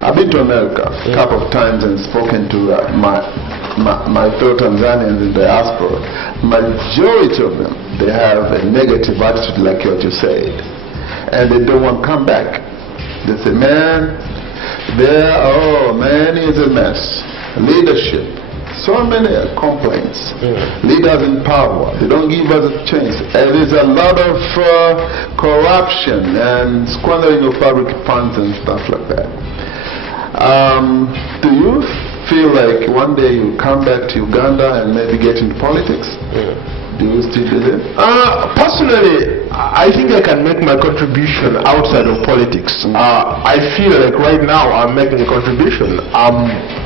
I've been to America a couple of times and spoken to my fellow Tanzanians in the diaspora. Majority of them, they have a negative attitude like what you said, and they don't want to come back. They say, man, it's a mess. Leadership, so many complaints. Leaders in power, they don't give us a chance. And there's a lot of corruption and squandering of public funds and stuff like that. Do you feel like one day you come back to Uganda and maybe get into politics? Do you still believe? Personally, I think I can make my contribution outside of politics. I feel like right now I'm making a contribution.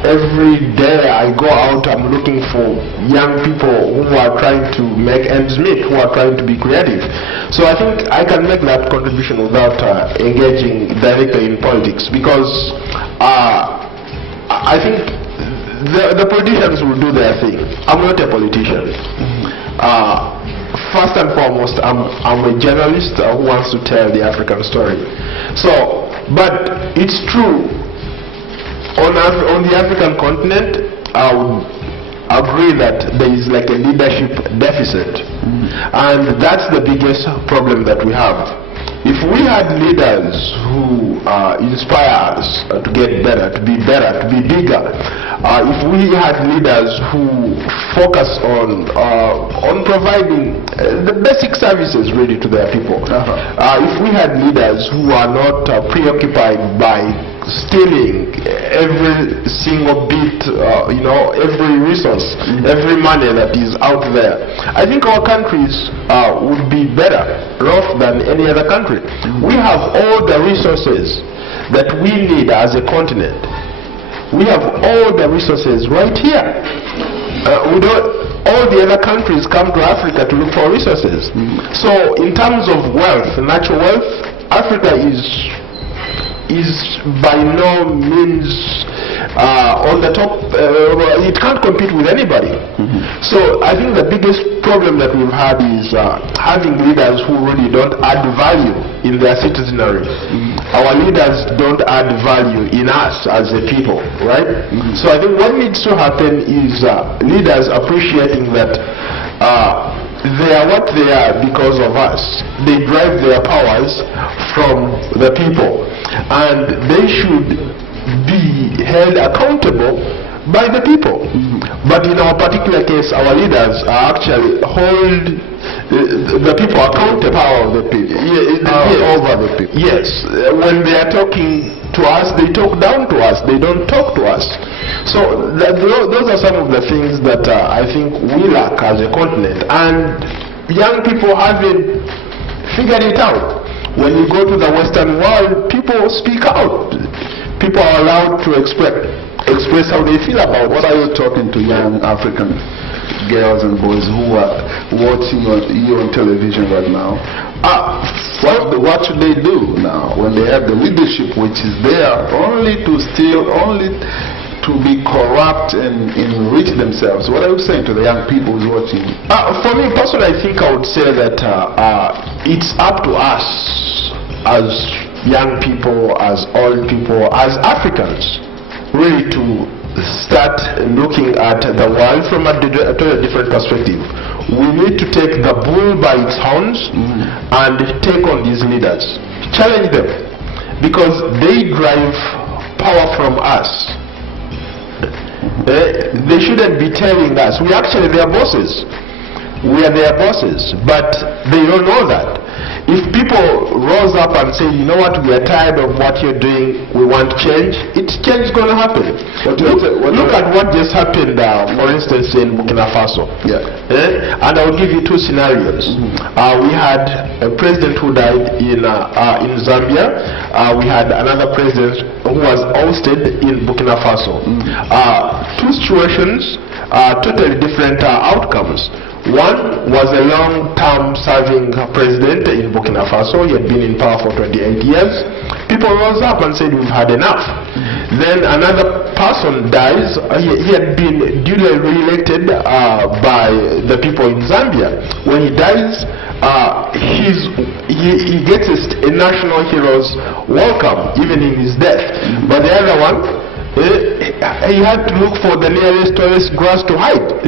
Every day I go out, I'm looking for young people who are trying to make ends meet, who are trying to be creative. So I think I can make that contribution without engaging directly in politics, because I think the politicians will do their thing. I'm not a politician. First and foremost, I'm a journalist who wants to tell the African story. So, but it's true, on the African continent, I would agree that there is like a leadership deficit, and that's the biggest problem that we have. If we had leaders who inspire us to get better, to be bigger, if we had leaders who focus on providing the basic services really to their people, if we had leaders who are not preoccupied by stealing every single bit, every resource, every money that is out there, I think our countries would be better off than any other country. We have all the resources that we need as a continent. We have all the resources right here. All the other countries come to Africa to look for resources. So in terms of wealth, natural wealth, Africa is by no means on the top. It can't compete with anybody. So I think the biggest problem that we've had is having leaders who really don't add value in their citizenry. Our leaders don't add value in us as a people, right? So I think what needs to happen is leaders appreciating that they are what they are because of us. They derive their powers from the people, and they should be held accountable by the people. But in our particular case, our leaders are actually hold the people accountable. Power of the people. Over the people. Yes. When they are talking to us, they talk down to us. They don't talk to us. So those are some of the things that I think we lack as a continent, and young people haven't figured it out. When you go to the Western world, people speak out. People are allowed to express how they feel about. What are you talking to young African girls and boys who are watching you on television right now? What should they do now when they have the leadership which is there only to steal, only to be corrupt and enrich themselves? What are you saying to the young people who's watching? For me personally, I think I would say that it's up to us as young people, as old people, as Africans, really to start looking at the world from a different perspective. We need to take the bull by its horns and take on these leaders, challenge them, because they drive power from us. They shouldn't be telling us. We actually their bosses. We are their bosses, but they don't know that. If people rose up and say, you know what, we are tired of what you're doing, we want change, change is going to happen. Look at what just happened, for instance, in Burkina Faso. And I'll give you two scenarios. We had a president who died in Zambia. We had another president who was ousted in Burkina Faso. Two situations, totally different outcomes. One was a long-term serving president in Burkina Faso. He had been in power for 28 years. People rose up and said, we've had enough. Then another person dies. He had been duly re-elected by the people in Zambia. When he dies, he gets a national hero's welcome, even in his death. But the other one, he had to look for the nearest tallest grass to hide.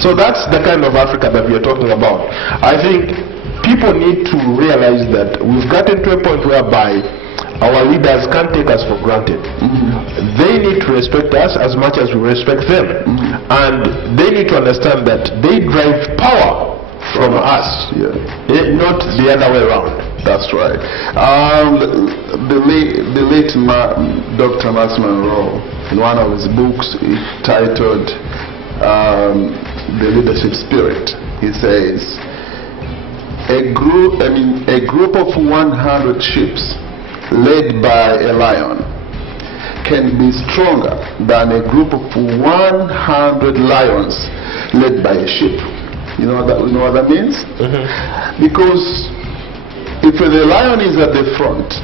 So that's the kind of Africa that we are talking about. I think people need to realize that we've gotten to a point whereby our leaders can't take us for granted. They need to respect us as much as we respect them. And they need to understand that they drive power from us, not the other way around. That's right. The late Dr. Max Monroe, in one of his books titled The Leadership Spirit, he says, a group of 100 sheep led by a lion can be stronger than a group of 100 lions led by a sheep. You know what that means? Because if the lion is at the front,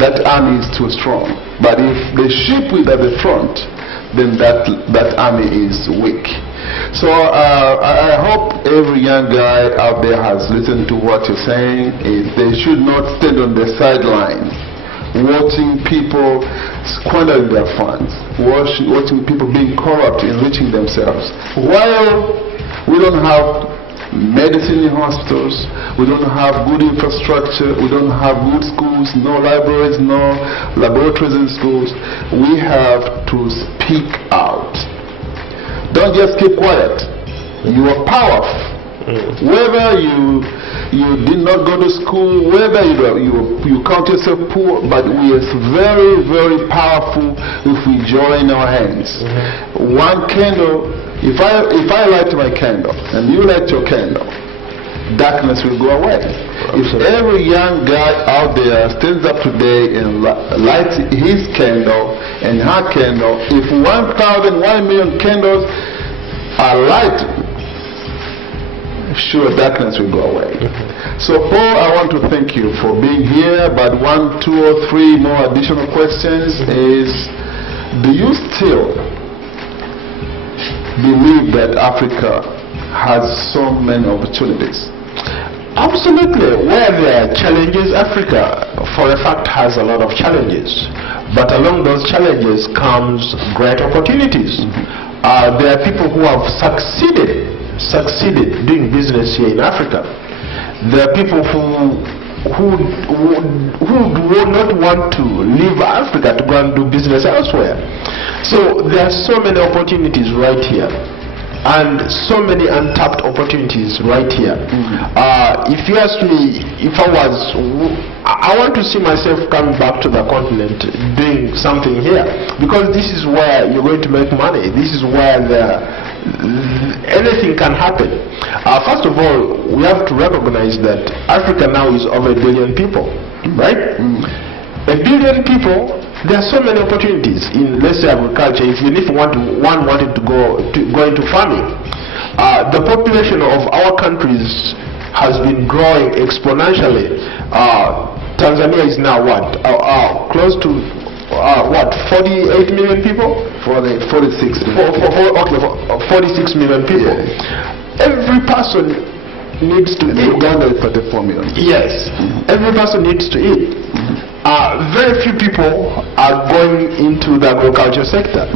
that army is too strong. But if the sheep is at the front, then that army is weak. So I hope every young guy out there has listened to what you're saying. They should not stand on the sideline watching people squandering their funds, watching people being corrupt, enriching themselves. While we don't have medicine in hospitals, we don't have good infrastructure, we don't have good schools, no libraries, no laboratories in schools, we have to speak out. Don't just keep quiet. You are powerful. Whether you did not go to school, whether you count yourself poor, but we are very, very powerful if we join our hands. One candle, if I light my candle and you light your candle, darkness will go away. If every young guy out there stands up today and lights his candle and her candle, if 1 million candles are lighted, sure, darkness will go away. So Paul, I want to thank you for being here, but 1, 2, or 3 more additional questions is, do you still believe that Africa has so many opportunities? Absolutely. Where there are challenges, Africa for a fact has a lot of challenges, but along those challenges comes great opportunities. There are people who have succeeded doing business here in Africa. There are people who do not want to leave Africa to go and do business elsewhere. So there are so many opportunities right here, and so many untapped opportunities right here. If you ask me, I want to see myself coming back to the continent doing something here, because this is where you're going to make money. This is where anything can happen. First of all, we have to recognize that Africa now is over 1 billion people, right? 1 billion people. There are so many opportunities in, let's say, agriculture. Even if one wanted to go into farming, the population of our countries has been growing exponentially. Tanzania is now what? Close to 48 million people? 46 million. 46 million people. Every person needs to eat. Uganda is 44 million. Yes. Every person needs to eat. Very few people are going into the agriculture sector.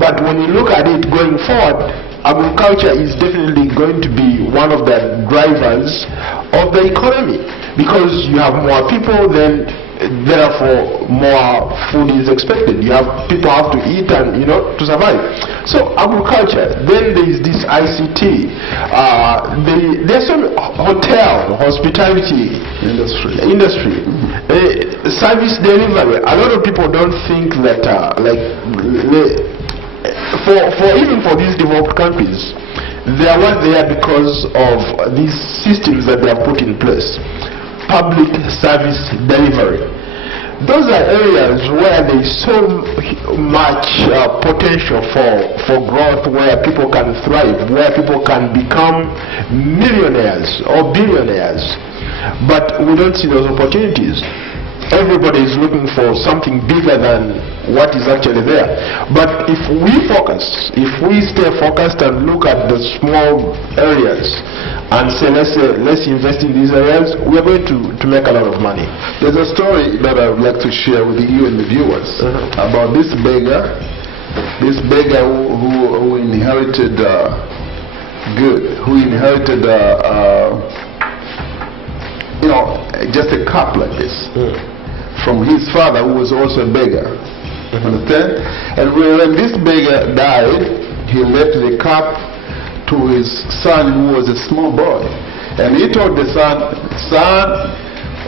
But when you look at it going forward, agriculture is definitely going to be one of the drivers of the economy, because you have more people, then therefore more food is expected. You have people have to eat and to survive. So agriculture, then there is this ICT, there's some hospitality industry, service delivery. A lot of people don't think that even for these developed countries, they are what they are because of these systems that they have put in place. Public service delivery. those are areas where there is so much potential for growth, where people can thrive, where people can become millionaires or billionaires. But we don't see those opportunities. Everybody is looking for something bigger than what is actually there. But if we focus, if we stay focused and look at the small areas and say, let's invest in these areas, we are going to make a lot of money. There's a story that I would like to share with you and the viewers about this beggar who inherited just a cup like this from his father, who was also a beggar. Understand? And when this beggar died, he left the cup to his son, who was a small boy. And he told the son,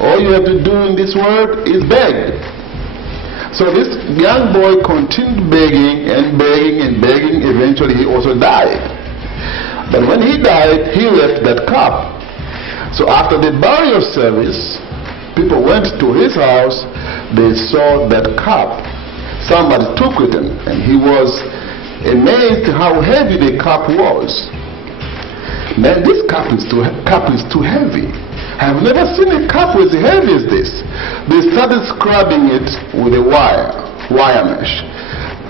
all you have to do in this world is beg. So this young boy continued begging and begging and begging. Eventually he also died. But when he died, he left that cup. So after the burial service, people went to his house. They saw that cup. Somebody took it, and he was amazed how heavy the cup was. Man, this cup is too heavy. I have never seen a cup as heavy as this. They started scrubbing it with a wire mesh.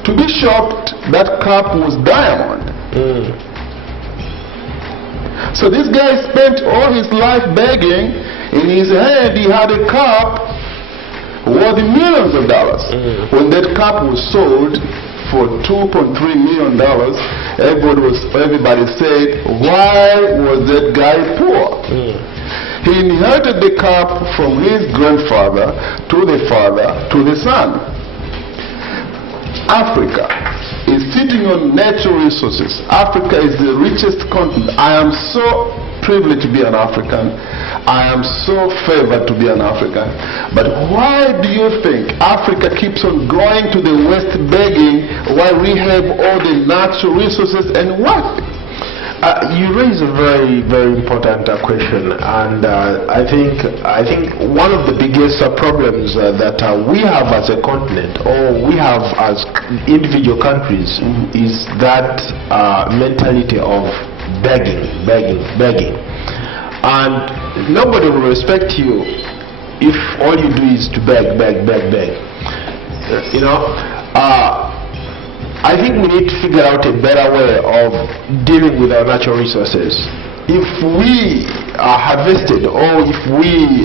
To be shocked, that cup was diamond. So this guy spent all his life begging. In his hand he had a cup worth millions of dollars. When that cup was sold for $2.3 million, everybody said, why was that guy poor? He inherited the cup from his grandfather to the father to the son. Africa is sitting on natural resources. Africa is the richest continent. I am so privileged to be an African. I am so favored to be an African. But why do you think Africa keeps on going to the West begging while we have all the natural resources and what? You raise a very, very important question, and I think one of the biggest problems that we have as a continent, or we have as individual countries, is that mentality of begging, and nobody will respect you if all you do is to beg. I think we need to figure out a better way of dealing with our natural resources. If we harvested, or if we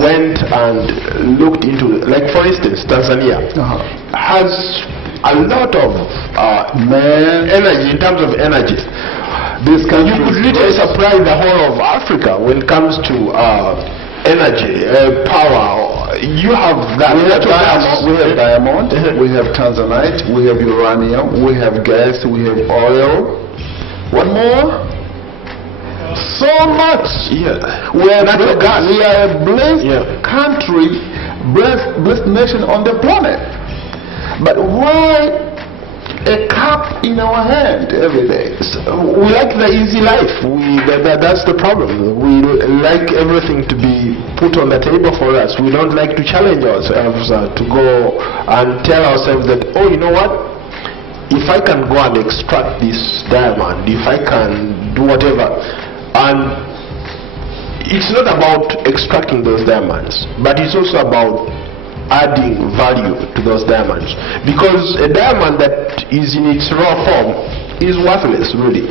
went and looked into, like for instance, Tanzania has a lot of energy, in terms of energy. This country, you could literally supply the whole of Africa when it comes to energy, power. You have that. We have diamond, we have tanzanite, we have uranium, we have gas, we have oil. What more? So much. Yeah. We are a blessed country, blessed nation on the planet. But why a cup in our hand every day? We like the easy life. That's the problem. We like everything to be put on the table for us. We don't like to challenge ourselves to go and tell ourselves that, oh, you know what? If I can go and extract this diamond, if I can do whatever, and it's not about extracting those diamonds, but it's also about adding value to those diamonds, because a diamond that is in its raw form is worthless, really.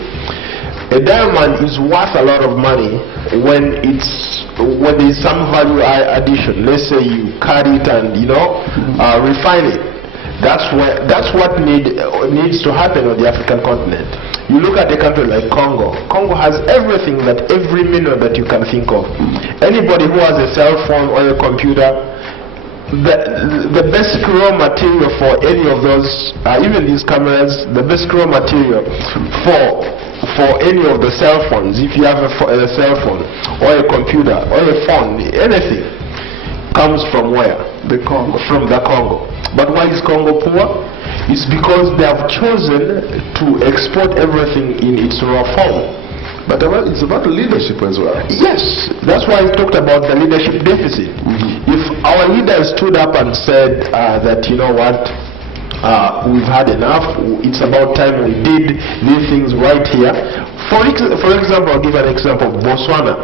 A diamond is worth a lot of money when there's some value addition. Let's say you cut it and refine it. That's what needs to happen on the African continent. You look at a country like Congo. Congo has everything, that every mineral that you can think of. Anybody who has a cell phone or a computer, the basic raw material for any of those, even these cameras, the basic raw material for any of the cell phones, if you have a cell phone or a computer or a phone, anything comes from where? From the Congo. But why is Congo poor? It's because they have chosen to export everything in its raw form. But it's about leadership as well. Yes, that's why I talked about the leadership deficit. If our leaders stood up and said that, you know what, we've had enough. It's about time we did these things right here. For example, I'll give an example of Botswana.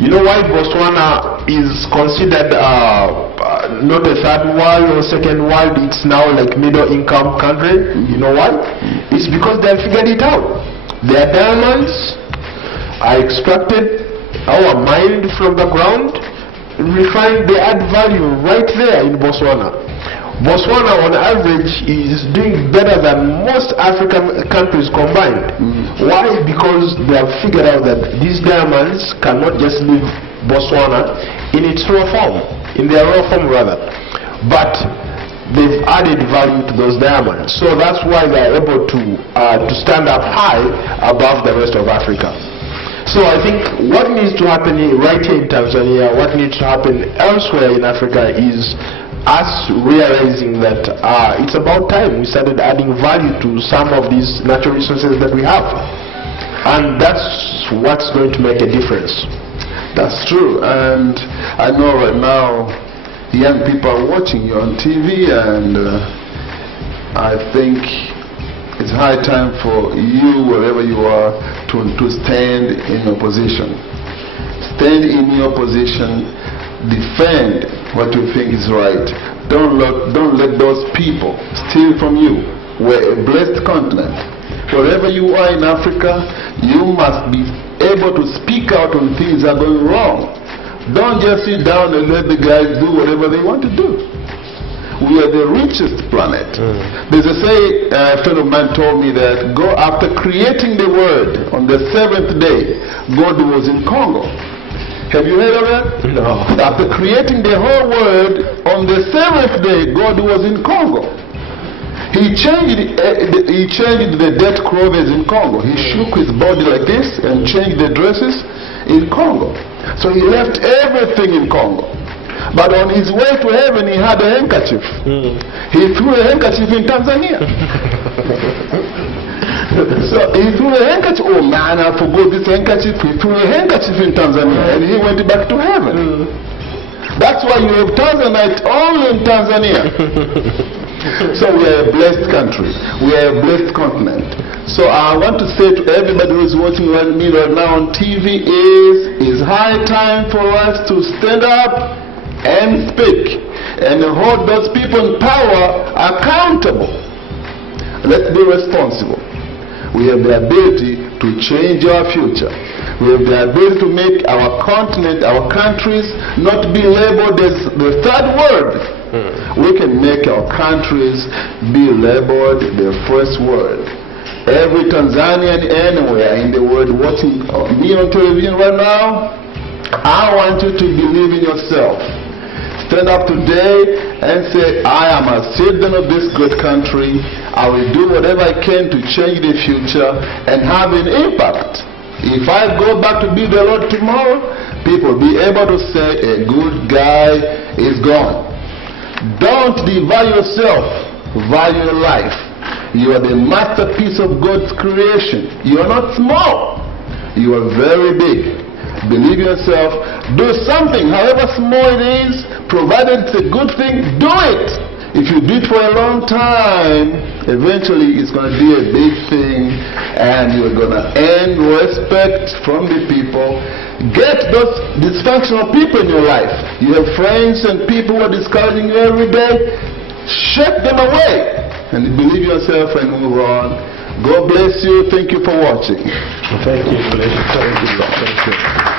You know why Botswana is considered not a third world or second world? It's now like middle income country. You know why? It's because they have figured it out. Their diamonds are extracted or mined from the ground, refined, they add value right there in Botswana. Botswana on average is doing better than most African countries combined. Why? Because they have figured out that these diamonds cannot just leave Botswana in its raw form, in their raw form rather, but they've added value to those diamonds. So that's why they are able to stand up high above the rest of Africa. So I think what needs to happen right here in Tanzania, what needs to happen elsewhere in Africa is us realizing that it's about time we started adding value to some of these natural resources that we have. And that's what's going to make a difference. That's true. And I know right now young people are watching you on TV, and I think it's high time for you, wherever you are, to stand in your position. Stand in your position, defend what you think is right. Don't let those people steal from you. We're a blessed continent. Wherever you are in Africa, you must be able to speak out when things are going wrong. Don't just sit down and let the guys do whatever they want to do. We are the richest planet. There's a saying, a friend of mine told me that after creating the world on the 7th day, God was in Congo. Have you heard of that? No. After creating the whole world on the 7th day, God was in Congo. He changed the dead clothes in Congo. He shook his body like this and changed the dresses in Congo. So he left everything in Congo. But on his way to heaven, he had a handkerchief. He threw a handkerchief in Tanzania. So he threw a handkerchief. Oh man, I forgot this handkerchief. He threw a handkerchief in Tanzania, and he went back to heaven. That's why you have Tanzanite only in Tanzania. So we are a blessed country. We are a blessed continent. So I want to say to everybody who is watching me right now on TV it's high time for us to stand up and speak and hold those people in power accountable. Let's be responsible. We have the ability to change our future. We have the ability to make our continent, our countries, not be labeled as the third world. We can make our countries be labeled the first world. Every Tanzanian anywhere in the world watching me on television right now, I want you to believe in yourself. Stand up today and say, I am a citizen of this great country. I will do whatever I can to change the future and have an impact. If I go back to be the Lord tomorrow, people will be able to say a good guy is gone. Don't devalue yourself, value your life. You are the masterpiece of God's creation. You are not small. You are very big. Believe yourself. Do something, however small it is, provided it's a good thing, do it. If you do it for a long time, eventually it's going to be a big thing, and you're going to earn respect from the people. Get those dysfunctional people in your life. You have friends and people who are discouraging you every day. Shake them away and believe yourself and move on. God bless you. Thank you for watching. Thank you. Thank you.